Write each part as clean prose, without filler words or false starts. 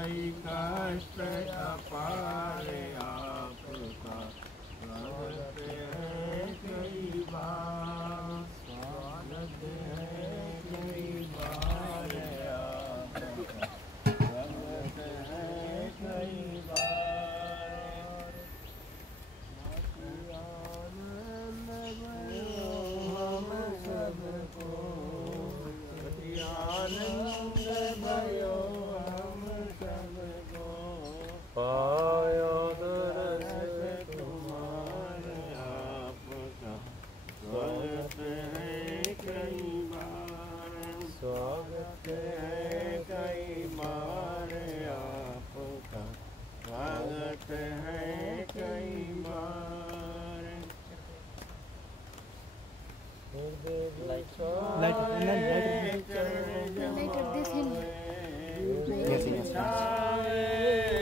कई कष्ट अपार आपका स्वागत है कई बार, स्वागत है कई बार आपका स्वागत है कई बार। आनंद भयो हम सबको, आनंद भयो हम सबको, पाया दरस तुम्हारे आपका स्वागत है कई बार, स्वागत है कई बार आपका स्वागत है कई बार।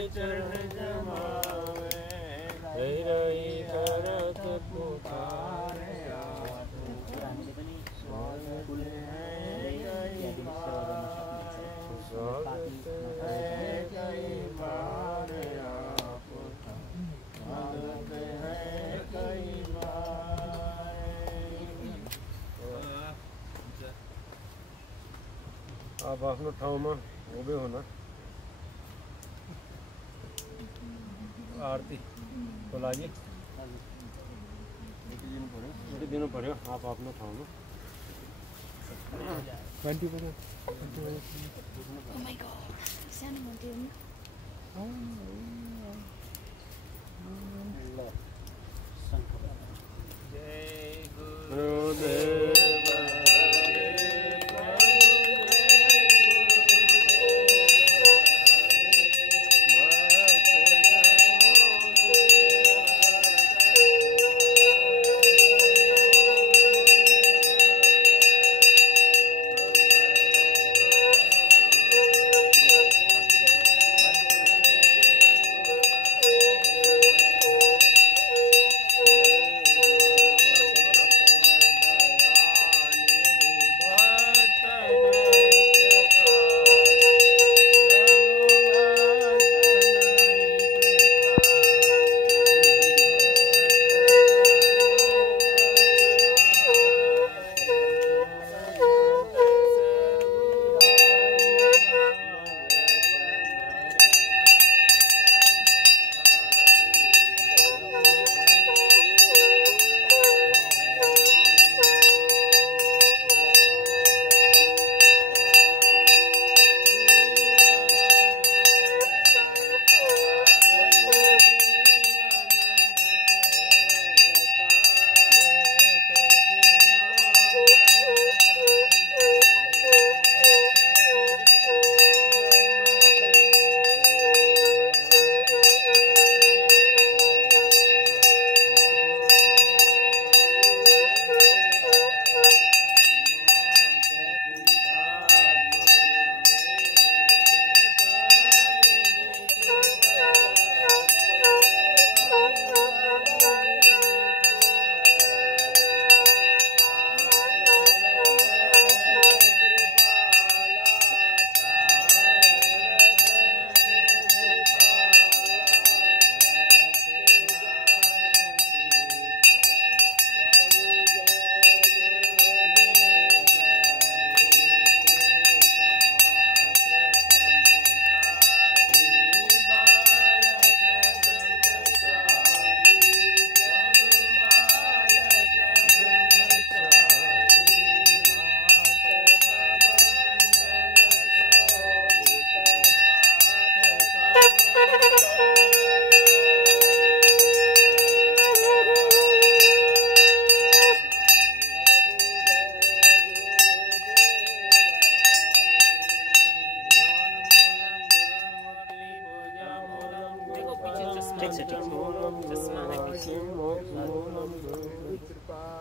चरण जमावे रही करत पुकारे आपका स्वागत है कई बार, स्वागत है कई बार आपका स्वागत है कई बार। आप आफ्नो ठाउँमा उभे हुन। आरती को लागि दिनु पर्यो। आप आफ्नो ठाउँमा 20 पर्यो। Oh my god, सानो हुन्थ्यो नि। जय गुरुदेव।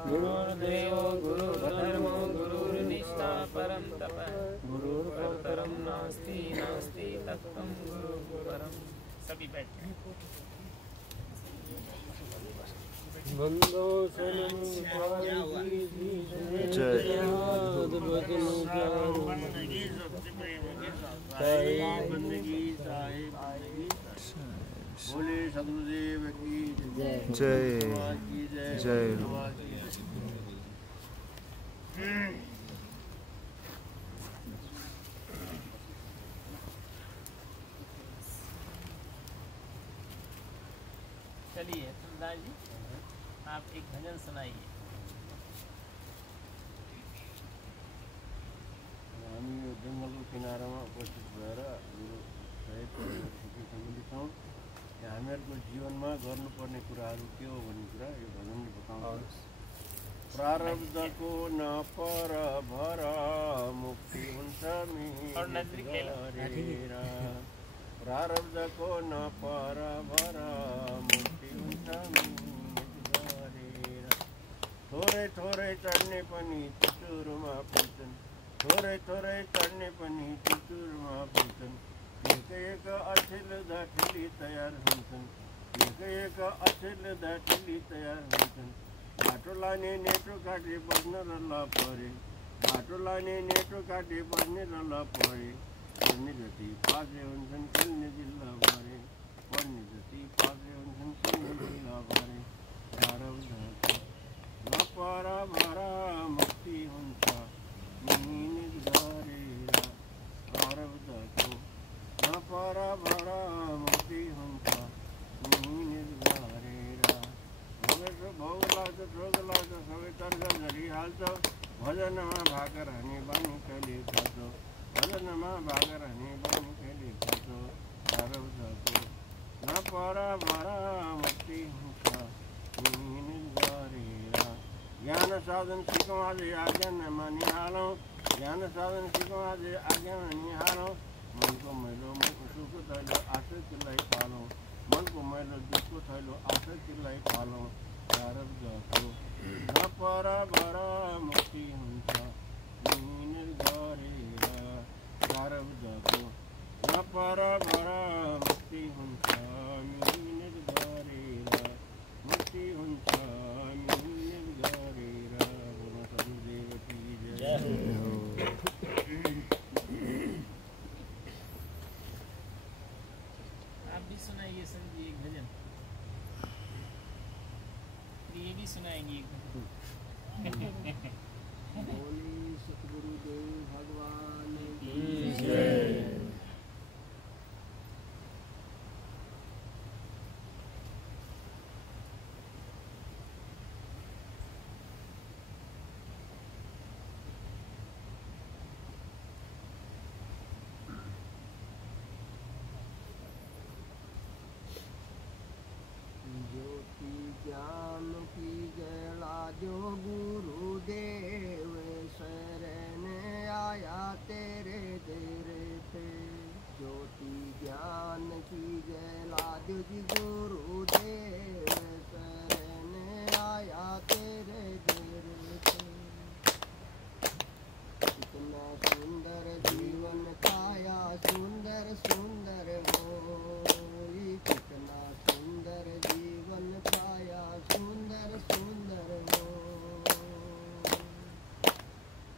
गुरुर्देवो गुरुर्धर्मो गुरुर्निष्ठा परं तप गुरुर्भरतरं नास्ति नास्ति तत्त्वं गुरुर्परं। सभी बैठ बंदो जय प्रेम के साथ साहिब बंदगी बोले सदगुरुदेव की जय की जय जय चलिए तुलदास जी आप एक भजन सुनाइए। हामी यो जङ्गलको किनारामा उपस्थित भएर गुरु साहिबसित सम्बन्धित छौँ। हामीहरूको जीवनमा गर्नुपर्ने कुराहरू के हो भन्ने कुरा यो भजनले बताउँछ। प्रारब्धको नपर भर मुक्ति हुन्छ मिलेर, प्रारब्धको नपर भर मुक्ति हुन्छ मिलेर। थोरै थोरै चढ्ने पनि चुचुरोमा पुग्छन्, थोरै थोरै चढ्ने पनि चुचुरोमा पुग्छन्। एक अछिल दाठिली तयार हुन्छन्, एक अछिल दाठिली तयार हुन्छन्। बाटो लाने नेटो काटे बस्न र ल परे, बाटो लाने नेटो काटे बस्ने र ल परे। पढ्ने जति पासे हुन्छन् खेल्ने जिल्ला भरे, पढ्ने जति पासे हुन्छन् खेल्ने जिल्ला भरे। प्रारब्धको नपर भर मुक्ति हुन्छ मिहिनेत गरेर, प्रारब्धको नपर भर मुक्ति हुन्छ मिहिनेत गरेर। भोग लाग्छ ठोग लाग्छ सबै तर्क झरिहाल्छ, भजनमा भाकर हाने बानी कहिले खान्छ, भजनमा भाकर हाने बानी कहिले खान्छ। प्रारब्धको नपर भर मुक्ति हुन्छ मिहिनेत गरेर। ज्ञान साधन सिकौँ अझै आज्ञा नमानिहालौँ, ज्ञान साधन सिकौँ अझै आज्ञा नमानिहालौँ। मनको मैलो सुखको थैलो आसक्तिलाई पालौँ, मनको मैलो दुःखको थैलो आसक्तिलाई पालौँ। प्रारब्धको नपर भर मुक्ति हुन्छ मिहिनेत गरेर, प्रारब्धको नपर भर मुक्ति हुन्छ मिहिनेत गरेर, मुक्ति हुन्छ मिहिनेत गरेर। बोलो सदगुरुदेव की जय। आप भी सुनाइए सर जी एक भजन, ये भी सुनाएंगे एक भजन। बोली सतगुरुदेव भगवान की जय। ज्योति ज्ञान की जला जो गुरुदेव शरण आया तेरे दर पे। ज्योति ज्ञान की जला जो जी गुरुदेव शरण आया तेरे दर पे। कितना सुंदर जीवन काया सुंदर सुंदर होई, कितना सुंदर जीवन काया सुंदर सुंदर हो।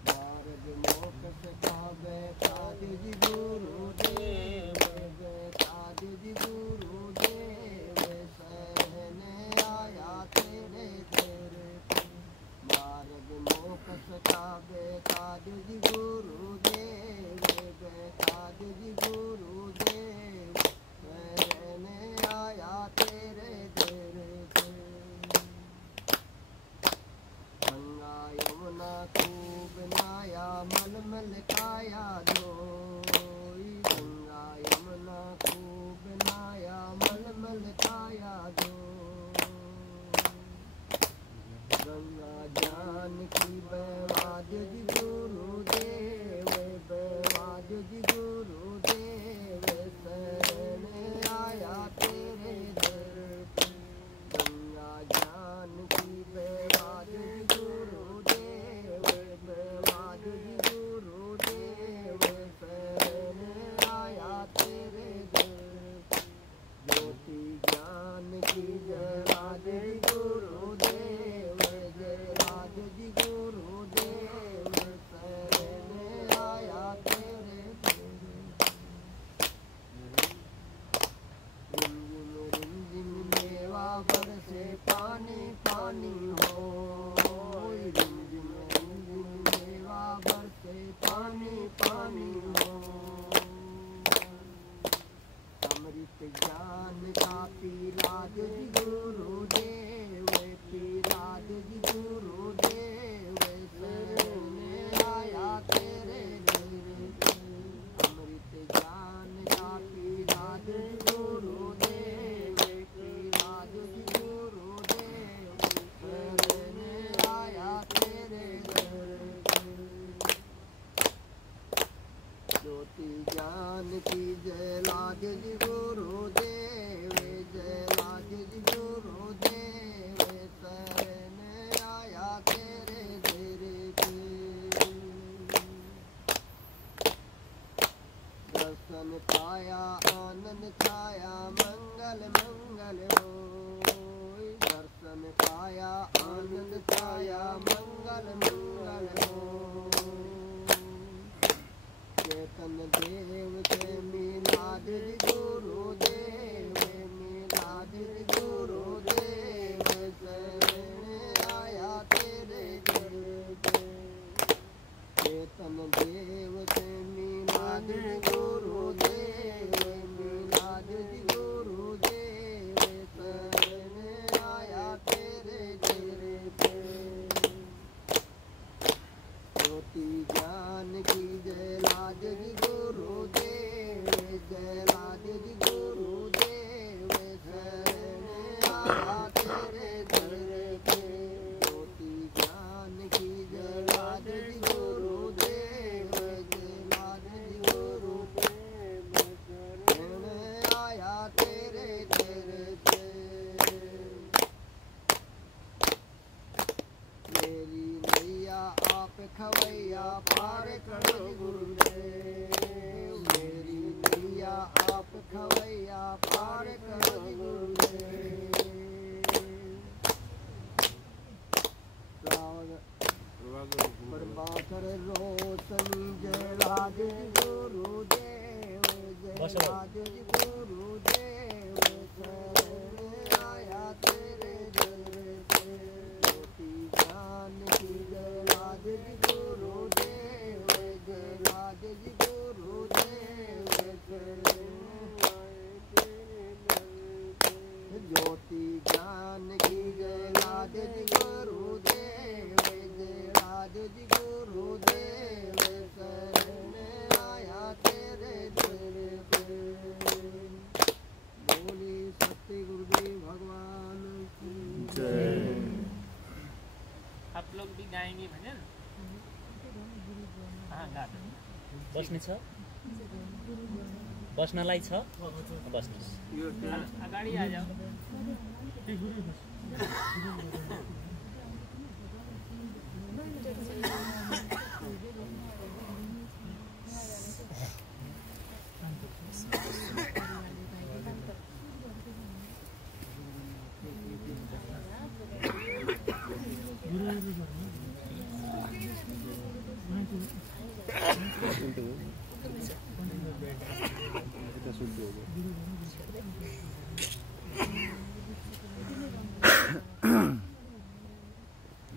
मार्ग मोक्ष का बैठा जी गुरुदेव, बैठा जी गुरुदेव ज्ञान का पीला दे गुरुदेव, पीला दे गुरुदेव, शरण आया तेरे दर पे। अमृत ज्ञान का पीला दे गुरुदेव, पीला दे गुरुदेव, शरण आया तेरे दर पे। ज्योति ज्ञान की जला दे गुरुदेव, जला दे गुरुदेव, शरण आया तेरे दर पे। दर्शन पाया आनंद छाया मंगल मंगल होय, दर्शन पाया आनंद छाया मंगल मंगल होय। चेतन देव के मिलाद गुरुदेव, मिलाद गुरुदेव, शरण आया तेरे दर पे। चेतन देव के मिलाद गुरुदेव, मिलाद गुरुदेव, शरण आया तेरे दर पे। ज्योति ज्ञान की जला दे गुरुदेव, जला दे गुरुदेव, शरण आया तेरे दर पे। ज्योति ज्ञान की जला दे गुरुदेव, जला दे गुरुदेव, शरण आया तेरे दर पे। मेरी नैया आप खवैया पार करो गुरुदेव, मेरी नैया आप खवैया पार करो गुरुदेव। प्रभाकर रोशनी जला दे गुरुदेव, जला दे गुरुदेव, शरण आया तेरे दर पे। ज्योति ज्ञान की जला दे गुरुदेव, जला दे गुरुदेव, शरण आया तेरे दर पे। ज्योति ज्ञान की जला दे गुरुदेव, जला दे गुरुदेव, शरण आया तेरे दर पे। बोली सत्य गुरुदेव भगवान की जय। आप लोग भी गाएंगे भजन? हाँ गा दो। बस्ने छ बस्नलाई छ बस्नुहोस्। अगाडि आ जाओ।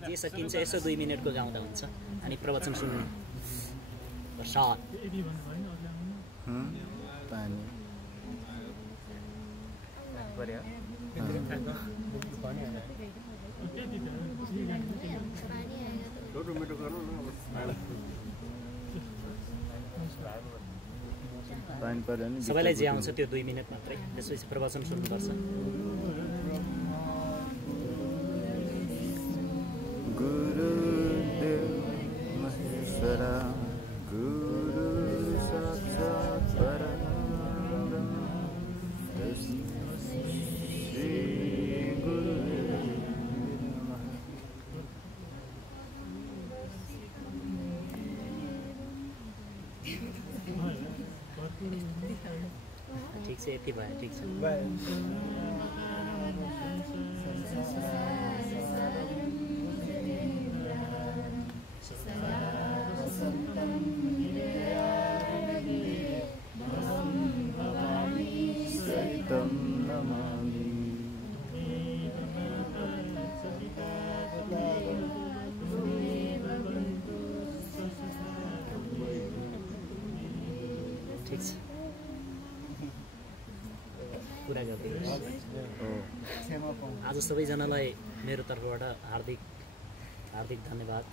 जे सकिन्छ यसो 2 मिनेटको गाउँदा हुन्छ अनि प्रवचन सुन्नु प्रसाद पानी पानी पर्यो नि सबैलाई जे आउँछ त्यो 2 मिनेट मात्रै त्यसपछि प्रवचन सुन्नुपर्छ। गुरुदेव महेश्वरा गुरु साक्षात् परब्रह्म श्री गुरुदेव नमः। ठिक छ यति भयो ठिक छ। सहितं नमामि। ठिक छ। कुरा गर्दै हो क्षमा पाउँ आज सबैजनालाई मेरो तर्फबाट हार्दिक हार्दिक धन्यवाद।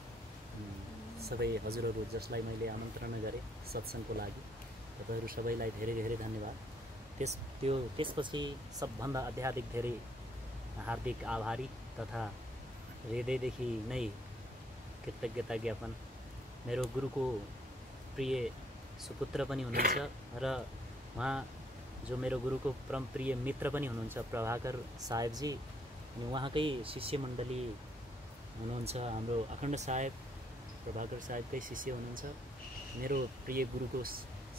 सबै हजुरहरू जसलाई मैले आमन्त्रणा गरेँ सत्सङ्गको लागि तपाईँहरू सबैलाई धेरै धेरै धन्यवाद। त्यसपछि सबभन्दा अत्याधिक धेरै हार्दिक आभारी तथा हृदयदेखि नै कृतज्ञता ज्ञापन मेरो गुरुको प्रिय सुपुत्र पनि हुनुहुन्छ र उहाँ जो मेरो गुरुको परम प्रिय मित्र पनि हुनुहुन्छ प्रभाकर साहेबजी, अनि उहाँकै शिष्य मण्डली हुनुहुन्छ हाम्रो अखण्ड साहेब, प्रभाकर साहेबकै शिष्य हुनुहुन्छ, मेरो प्रिय गुरुको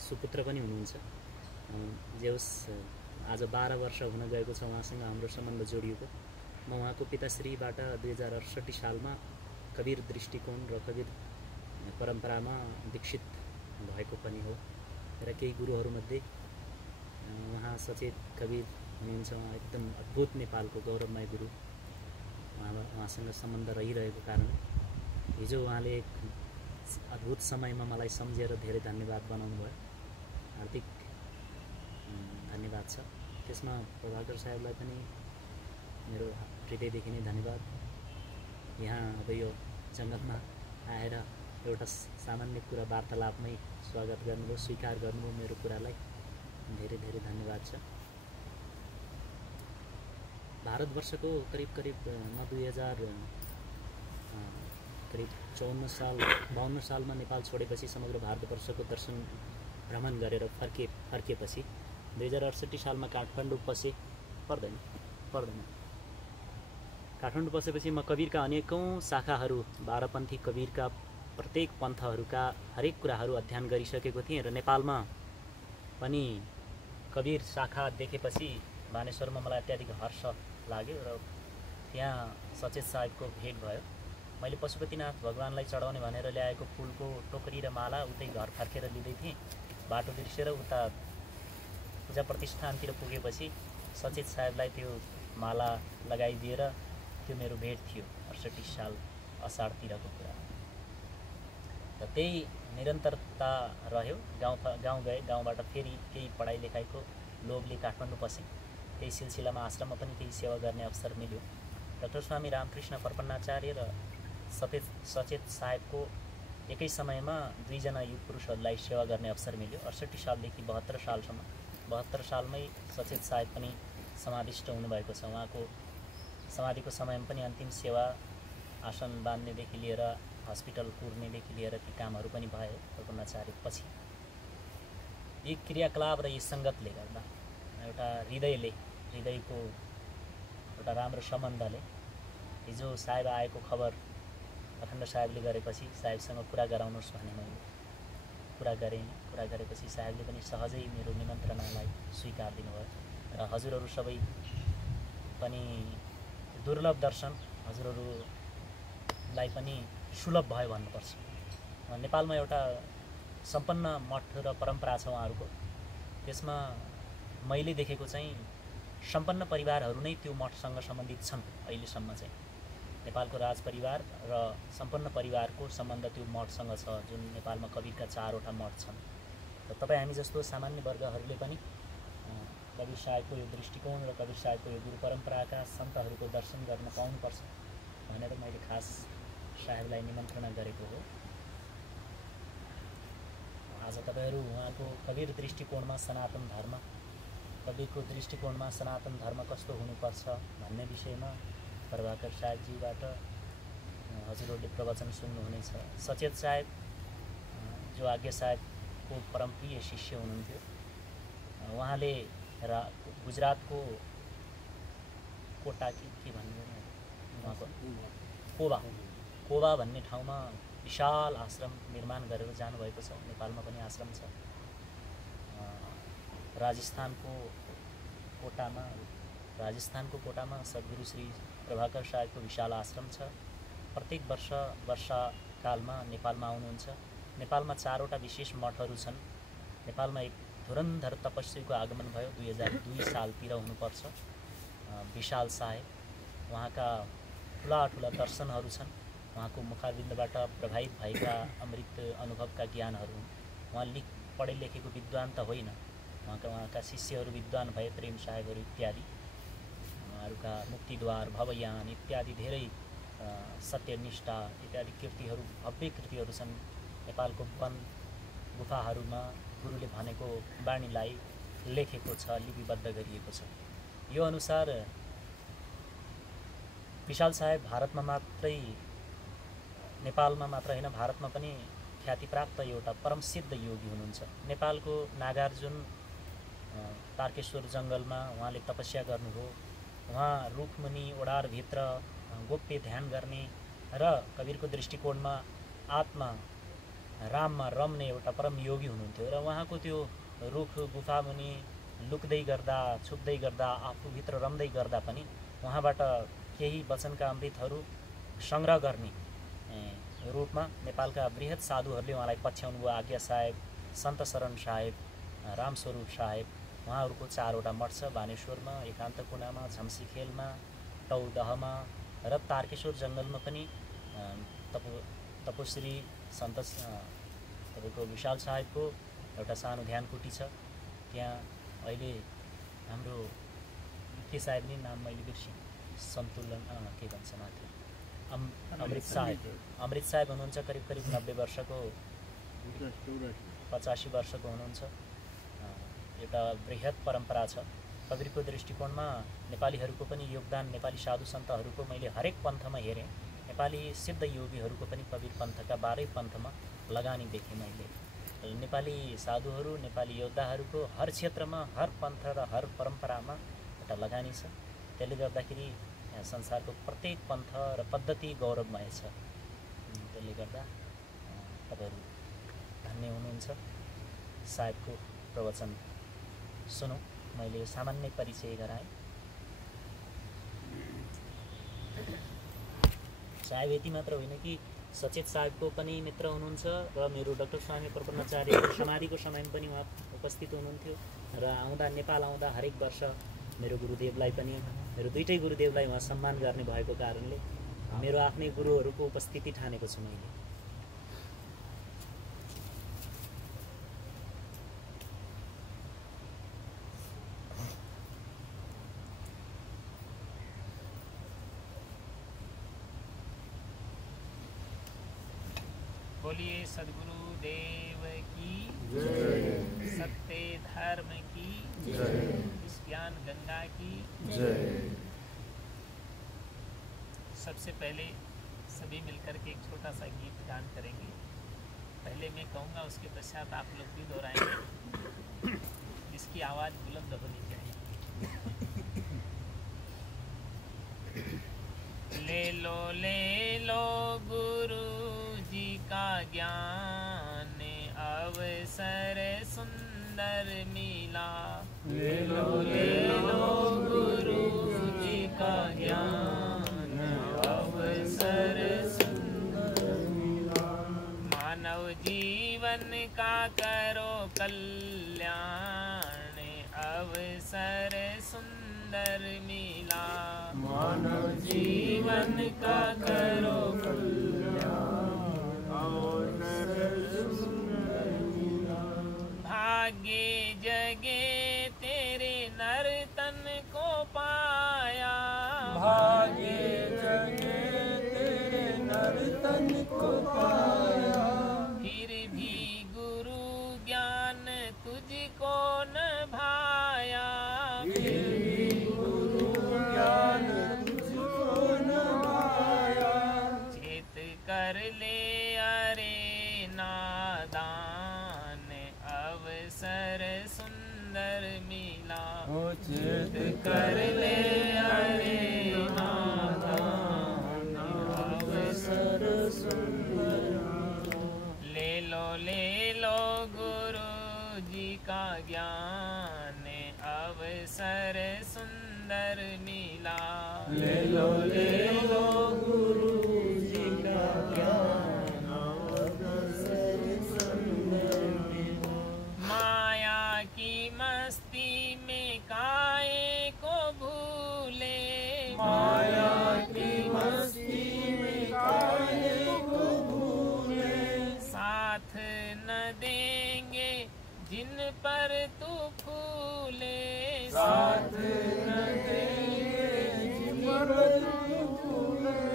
सुपुत्र पनि हुनुहुन्छ। जे होस् आज 12 वर्ष हुन गएको छ उहाँसँग हाम्रो सम्बन्ध जोडिएको। म उहाँको पिताश्रीबाट 2068 सालमा कबीर दृष्टिकोण र कबीर परम्परामा दीक्षित भएको पनि हो र केही गुरुहरूमध्ये उहाँ सचेत कबीर हुनुहुन्छ। उहाँ एकदम अद्भुत नेपालको गौरवमय गुरु। उहाँसँग सम्बन्ध रहिरहेको कारण हिजो उहाँले एक अद्भुत समयमा मलाई सम्झेर धेरै धन्यवाद बनाउनु भयो। हार्दिक धन्यवाद छ। त्यसमा प्रभाकर साहेबलाई पनि मेरो हृदयदेखि नै धन्यवाद। यहाँ अब यो जङ्गलमा आएर एउटा सामान्य कुरा वार्तालापमै स्वागत गर्नुभयो, स्वीकार गर्नुभयो मेरो कुरालाई, धेरै धेरै धन्यवाद छ। भारतवर्षको करिब म 2054 साल 52 सालमा नेपाल छोडेपछि समग्र भारतवर्षको दर्शन भ्रमण गरेर फर्केपछि 2068 सालमा काठमाडौँ पर्दैन काठमाडौँ पसेपछि म कबीरका अनेकौँ शाखाहरू 12पन्थी कबीरका प्रत्येक पन्थहरूका हरेक कुराहरू अध्ययन गरिसकेको थिएँ र नेपालमा पनि कबीर शाखा देखेपछि बानेश्वरमा मलाई अत्याधिक हर्ष लाग्यो र त्यहाँ सचेत साहेबको भेट भयो। मैले पशुपतिनाथ भगवानलाई चढाउने भनेर ल्याएको फुलको टोकरी र माला उतै घर फर्केर लिँदै थिएँ। बाटो बिर्सेर उता पूजा प्रतिष्ठानतिर पुगेपछि सचेत साहेबलाई त्यो माला लगाइदिएर त्यो मेरो भेट थियो 68 साल असाढतिरको कुरा। र त्यही निरन्तरता रह्यो। गाउँ गए, गाउँबाट फेरि केही पढाइ लेखाइको लोभले काठमाडौँ पसेँ। त्यही सिलसिलामा आश्रममा पनि केही सेवा गर्ने अवसर मिल्यो। डाक्टर स्वामी रामकृष्ण प्रपन्नाचार्य र सचेत साहेबको एकै समयमा 2 जना युग पुरुषहरूलाई सेवा गर्ने अवसर मिल्यो। 68 सालदेखि 72 सालसम्म। 72 सालमै सचेत साहेब पनि समाधिष्ट हुनुभएको छ। उहाँको समाधिको समयमा पनि अन्तिम सेवा, आसन बाँध्नेदेखि लिएर हस्पिटल पुर्नेदेखि लिएर ती कामहरू पनि भए प्रपन्नाचार्य पछि। यी क्रियाकलाप र यी सङ्गतले गर्दा एउटा हृदयको एउटा राम्रो सम्बन्धले हिजो साहेब आएको खबर अखण्ड साहेबले गरेपछि साहेबसँग कुरा गराउनुहोस् भने मैले कुरा गरेपछि साहेबले पनि सहजै मेरो निमन्त्रणालाई स्वीकार दिनुभयो। र हजुरहरू सबै पनि दुर्लभ दर्शन हजुरहरूलाई पनि सुलभ भयो भन्नुपर्छ। नेपालमा एउटा सम्पन्न मठ र परम्परा छ उहाँहरूको। त्यसमा मैले देखेको चाहिँ सम्पन्न परिवारहरू नै त्यो मठसँग सम्बन्धित छन्। अहिलेसम्म चाहिँ नेपालको राजपरिवार र सम्पन्न परिवारको सम्बन्ध त्यो मठसँग छ, जुन नेपालमा कबीरका 4वटा मठ छन्। र तपाईँ हामी जस्तो सामान्य वर्गहरूले पनि कबीर साहेबको यो दृष्टिकोण र कबीर साहेबको यो गुरु परम्पराका सन्तहरूको दर्शन गर्न पाउनुपर्छ भनेर मैले खास साहेबलाई निमन्त्रणा गरेको हो। आज तपाईँहरू उहाँको कबीर दृष्टिकोणमा सनातन धर्म, कबीरको दृष्टिकोणमा सनातन धर्म कस्तो हुनुपर्छ भन्ने विषयमा प्रभाकर साहेबजीबाट हजुरहरूले प्रवचन सुन्नुहुनेछ। सचेत साहेब जो आज्ञा साहेबको परमप्रिय शिष्य हुनुहुन्थ्यो, उहाँले गुजरातको कोटा के भन्नु उहाँको कोबा भन्ने ठाउँमा विशाल आश्रम निर्माण गरेर जानुभएको छ। नेपालमा पनि आश्रम छ। राजस्थानको कोटामा सद्गुरु श्री प्रभाकर साहेबको विशाल आश्रम छ। प्रत्येक वर्षाकालमा नेपालमा आउनुहुन्छ। नेपालमा 4वटा विशेष मठहरू छन्। नेपालमा एक धुरन्धर तपस्वीको आगमन भयो 2002 सालतिर हुनुपर्छ। विशाल साहेब, उहाँका ठुला दर्शनहरू छन्। उहाँको मुखारविन्दबाट प्रभावित भएका अमृत अनुभवका ज्ञानहरू हुन्। उहाँ पढे लेखेको विद्वान त होइन, उहाँका शिष्यहरू विद्वान भए प्रेम साहेबहरू इत्यादि, उहाँहरूका मुक्तिद्वार, भवयान इत्यादि धेरै सत्यनिष्ठा इत्यादि कृतिहरू, भव्य कृतिहरू छन्। नेपालको वन गुफाहरूमा गुरुले भनेको वाणीलाई लेखेको छ, लिपिबद्ध गरिएको छ। यो अनुसार विशाल साहेब भारतमा मात्रै, नेपालमा मात्र होइन भारतमा पनि ख्यातिप्राप्त एउटा परमसिद्ध योगी हुनुहुन्छ। नेपालको नागार्जुन तारकेश्वर जङ्गलमा उहाँले तपस्या गर्नुभयो। उहाँ रुखमुनि ओडारभित्र गोप्य ध्यान गर्ने र कवीरको दृष्टिकोणमा आत्मा राममा रम्ने एउटा परम योगी हुनुहुन्थ्यो। र उहाँको त्यो रुख गुफामुनि लुक्दै गर्दा, छुप्दै गर्दा, आफूभित्र रम्दै गर्दा पनि उहाँबाट केही वचनका अमृतहरू सङ्ग्रह गर्ने रूपमा नेपालका वृहत साधुहरूले उहाँलाई पछ्याउनु भयो। आज्ञा साहेब, सन्त शरण साहेब, रामस्वरूप साहेब, उहाँहरूको 4वटा मठ छ, बानेश्वरमा, एकान्त कुनामा, झम्सीखेलमा, टौदहमा र तारकेश्वर जङ्गलमा पनि तपोश्री सन्त तपाईँको विशाल साहेबको एउटा सानो ध्यानकुटी छ। त्यहाँ अहिले हाम्रो के साहेब नि नाम मैले बिर्सेँ, सन्तुलन के भन्छ माथि, अमृत साहेब हुनुहुन्छ। करिब 90 वर्षको, 85 वर्षको हुनुहुन्छ। एउटा बृहत परम्परा छ। कवीरको दृष्टिकोणमा नेपालीहरूको पनि योगदान, नेपाली साधु सन्तहरूको मैले हरेक पन्थमा हेरेँ। नेपाली सिद्ध योगीहरूको पनि कवीर पन्थका 12 पन्थमा लगानी देखेँ मैले। नेपाली साधुहरू, नेपाली योद्धाहरूको हर क्षेत्रमा, हर पन्थ र हर परम्परामा एउटा लगानी छ। त्यसले गर्दाखेरि संसारको प्रत्येक पन्थ र पद्धति गौरवमय छ। त्यसले गर्दा तपाईँहरू धन्य हुनुहुन्छ। साहेबको प्रवचन सुनौँ। मैले सामान्य परिचय गराएँ। साहेब यति मात्र होइन कि सचेत साहेबको पनि मित्र हुनुहुन्छ र मेरो डाक्टर स्वामी प्रपन्नाचार्यको समाधिको समयमा पनि उहाँ उपस्थित हुनुहुन्थ्यो। र आउँदा, नेपाल आउँदा हरेक वर्ष मेरो गुरुदेवलाई पनि, मेरो दुईटै गुरुदेवलाई उहाँ सम्मान गर्ने भएको कारणले मेरो आफ्नै गुरुहरूको उपस्थिति ठानेको छु मैले। बोलिए सद्गुरु देव की जय, सत्य धर्म की जय, इस ज्ञान गंगा की जय। सबसे पहले सभी मिलकर के एक छोटा सा गीत गान करेंगे। पहले मैं कहूँगा, उसके पश्चात आप लोग भी दोहराएंगे। इसकी आवाज़ बुलंद होनी चाहिए। ले लो गुरु जी का ज्ञान, अवसर सुंदर मिला। ले लो गुरु जी का ज्ञान, अवसर सुंदर मिला। मानव जीवन का करो कल्याण, अवसर सुंदर मिला। मानव जीवन का करो भाग्य जगे तेरे नर्तन को पाया। भाग्य जगे तेरे नर्तन को पाया। फिर भी गुरु ज्ञान तुझको न भाया। फिर भी गुरु ज्ञान तुझको न भाया। चेत कर ले अरे नादान, अवसर सुंदर मिला। चेत कर ले अरे नादान, अवसर सुंदर मिला। ले लो गुरु जी का ज्ञान, अवसर सुंदर मिला। ले लो गुरु जी का ज्ञान, अवसर सुंदर मिला। माया की मस्ती में काहे को भूले। माया की मस्ती में काहे को भूले। साथ न देंगे जिन पर तू फूले। साथ न देंगे मृत्यु पूरे।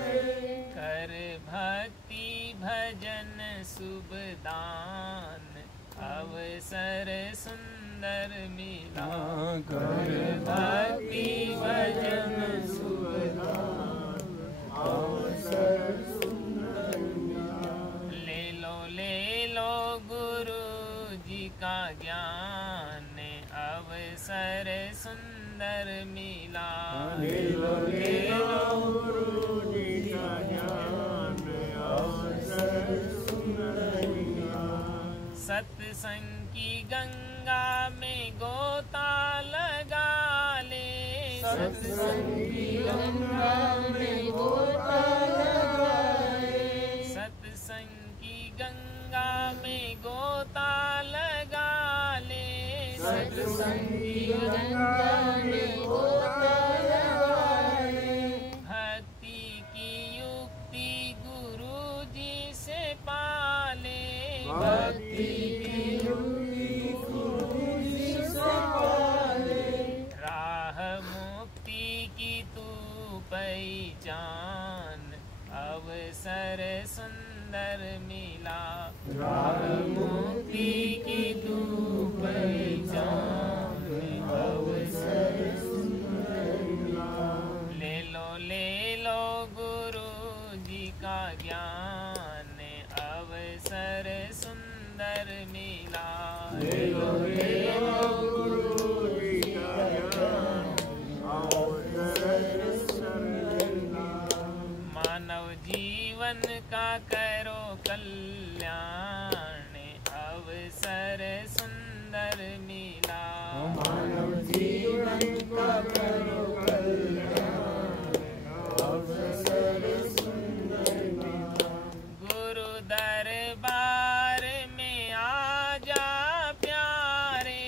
कर भक्ति भजन शुभ दान अवसर सुंदर मिला। कर भक्ति भजन शुभ दान अवसर सुंदर मिला। ले लो गुरु जी का ज्ञान अवसर सुंदर मिला। ले लो गुरु जी का ज्ञान अवसर सुंदर मिला। सत्संग की गंगा में गोता लगा ले। सत्संग की गंगा में गोता लगा ले। सत्संग की गंगा में गोता लगा ले। सत्संग की गंगा में गोता लगा ले। भक्ति की युक्ति गुरु जी से पाले। भक्ति की युक्ति गुरु जी से पाले। राह मुक्ति की तू पहचान अवसर सुंदर मिला। राह मुक्ति की तू पहचान अवसर सुंदर मिला। ले लो गुरु जी का ज्ञान अवसर सुंदर मिला। ले लो गुरु जी का ज्ञान अवसर सुंदर मिला। मानव जीवन का करो कल्याण अवसर सुंदर मिला। मानव जीवन का करो कल्याण अवसर सुंदर मिला। गुरु दरबार में आजा प्यारे।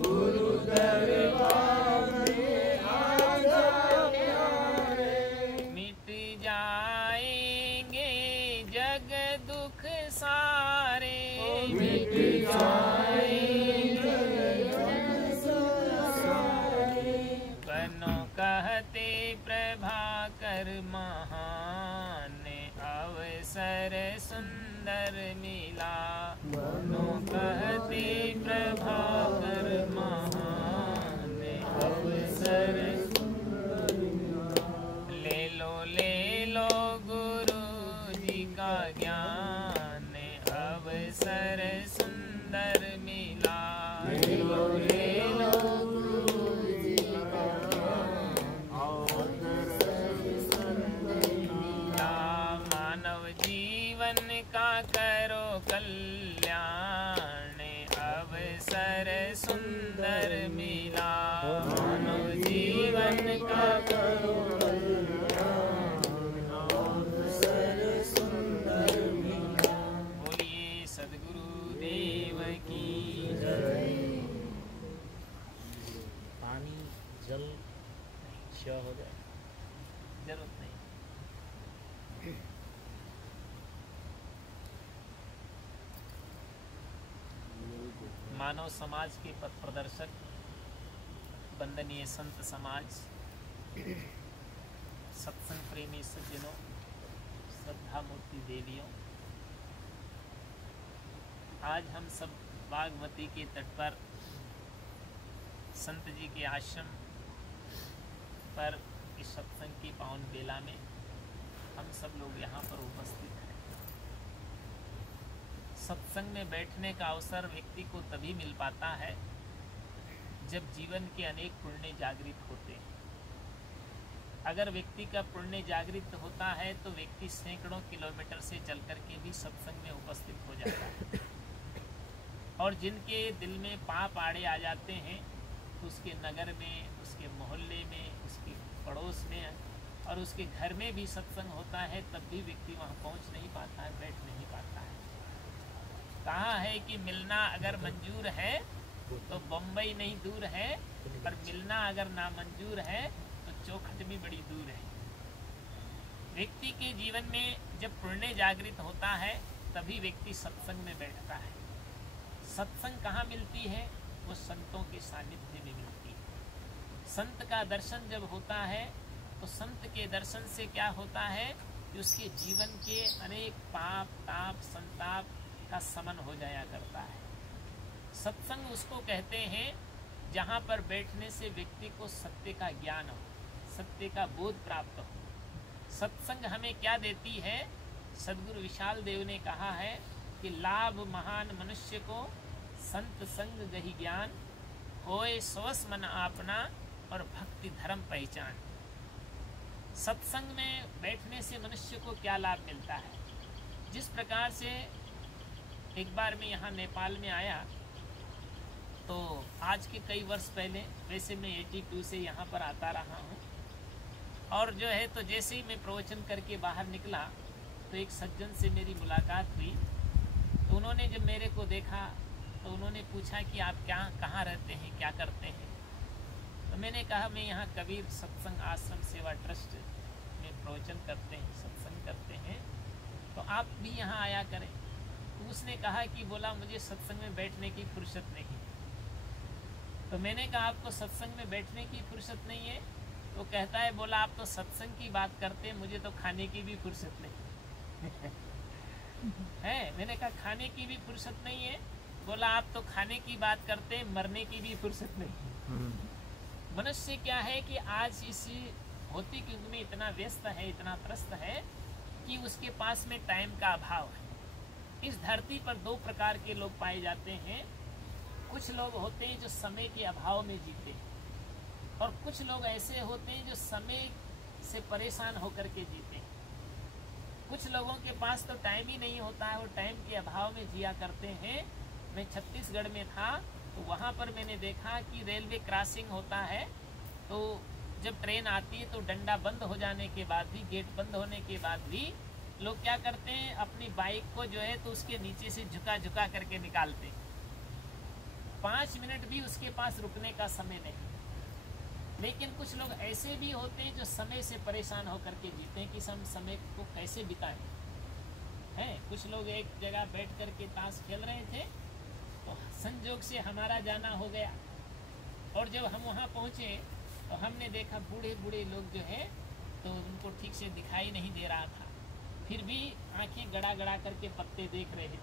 गुरु दरबार में आजा प्यारे। मिट जाएंगे जग दुख सारे। मिट जाएंगे जग सारे। बनो कहते प्रभाकर महान अवसर सुंदर मिला। बनो कहते प्रभाकर महान अवसर सुंदर मिला। ले लो गुरु जी का ज्ञान अवसर सुंदर मिला। ले लो गुरु जी का ज्ञान अवसर सुंदर मिला। मानव जीवन का करो कल्याण अवसर सुंदर मिला। मानव जीवन का करो कल्याण अवसर सुंदर मिला। बोलिए सद्गुरु देव की पानी जल श हो जाए। जरूरत नहीं। मानव समाज के पथ प्रदर्शक वंदनीय संत समाज, सत्संग प्रेमी सज्जनों, श्रद्धा मूर्ति देवियों, आज हम सब बागमती के तट पर संत जी के आश्रम पर इस सत्संग की पावन बेला में हम सब लोग यहाँ पर उपस्थित हैं। सत्संग में बैठने का अवसर व्यक्ति को तभी मिल पाता है जब जीवन के अनेक पुण्य जागृत होते हैं। अगर व्यक्ति का पुण्य जागृत होता है तो व्यक्ति सैकड़ों किलोमीटर से चल कर के भी सत्संग में उपस्थित हो जाता है। और जिनके दिल में पाप आड़े आ जाते हैं, उसके नगर में, उसके मोहल्ले में, उसके पड़ोस में और उसके घर में भी सत्संग होता है, तब भी व्यक्ति वहाँ पहुँच नहीं पाता है, बैठ नहीं पाता है। कहा है कि मिलना अगर मंजूर है तो बम्बई नहीं दूर है, पर मिलना अगर नामंजूर है तो चौखट भी बड़ी दूर है। व्यक्ति के जीवन में जब पुण्य जागृत होता है तभी व्यक्ति सत्संग में बैठता है। सत्संग कहाँ मिलती है? वो संतों के सानिध्य में मिलती है। संत का दर्शन जब होता है तो संत के दर्शन से क्या होता है कि उसके जीवन के अनेक पाप ताप संताप का समन हो जाया करता है। सत्संग उसको कहते हैं जहाँ पर बैठने से व्यक्ति को सत्य का ज्ञान हो, सत्य का बोध प्राप्त हो। सत्संग हमें क्या देती है? सद्गुरु विशाल देव ने कहा है कि लाभ महान मनुष्य को संत संग गही ज्ञान, होए स्वस मन आपना और भक्ति धर्म पहचान। सत्संग में बैठने से मनुष्य को क्या लाभ मिलता है? जिस प्रकार से एक बार मैं यहाँ नेपाल में आया तो आज के कई वर्ष पहले, वैसे मैं 82 से यहाँ पर आता रहा हूँ, और जो है तो जैसे ही मैं प्रवचन करके बाहर निकला तो एक सज्जन से मेरी मुलाकात हुई। तो उन्होंने जब मेरे को देखा तो उन्होंने पूछा कि आप कहाँ रहते हैं, क्या करते हैं? तो मैंने कहा मैं यहाँ कबीर सत्संग आश्रम सेवा ट्रस्ट में प्रवचन करते हैं, सत्संग करते हैं, तो आप भी यहाँ आया करें। तो उसने कहा कि बोला मुझे सत्संग में बैठने की फुर्सत नहीं। तो मैंने कहा आपको सत्संग में बैठने की फुर्सत नहीं है? तो कहता है बोला आप तो सत्संग की बात करते हैं, मुझे तो खाने की भी फुर्सत नहीं है। मैंने कहा खाने की भी फुर्सत नहीं है? बोला आप तो खाने की बात करते हैं, मरने की भी फुर्सत नहीं। मनुष्य क्या है कि आज इस भौतिक युग में इतना व्यस्त है, इतना त्रस्त है कि उसके पास में टाइम का अभाव है। इस धरती पर दो प्रकार के लोग पाए जाते हैं। कुछ लोग होते हैं जो समय के अभाव में जीते हैं, और कुछ लोग ऐसे होते हैं जो समय से परेशान होकर के जीते हैं। कुछ लोगों के पास तो टाइम ही नहीं होता है, वो टाइम के अभाव में जिया करते हैं। मैं छत्तीसगढ़ में था तो वहाँ पर मैंने देखा कि रेलवे क्रॉसिंग होता है, तो जब ट्रेन आती है तो डंडा बंद हो जाने के बाद भी, गेट बंद होने के बाद भी लोग क्या करते हैं, अपनी बाइक को जो है तो उसके नीचे से झुका झुका करके निकालते हैं। 5 मिनट भी उसके पास रुकने का समय नहीं। लेकिन कुछ लोग ऐसे भी होते हैं जो समय से परेशान होकर के जीते हैं कि हम समय को कैसे बिताएं। हैं कुछ लोग एक जगह बैठ कर के ताश खेल रहे थे तो संजोग से हमारा जाना हो गया, और जब हम वहाँ पहुँचे तो हमने देखा बूढ़े बूढ़े लोग जो है तो उनको ठीक से दिखाई नहीं दे रहा था, फिर भी आंखें गड़ा गड़ा करके पत्ते देख रहे थे।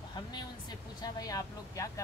तो हमने उनसे पूछा भाई आप लोग क्या कर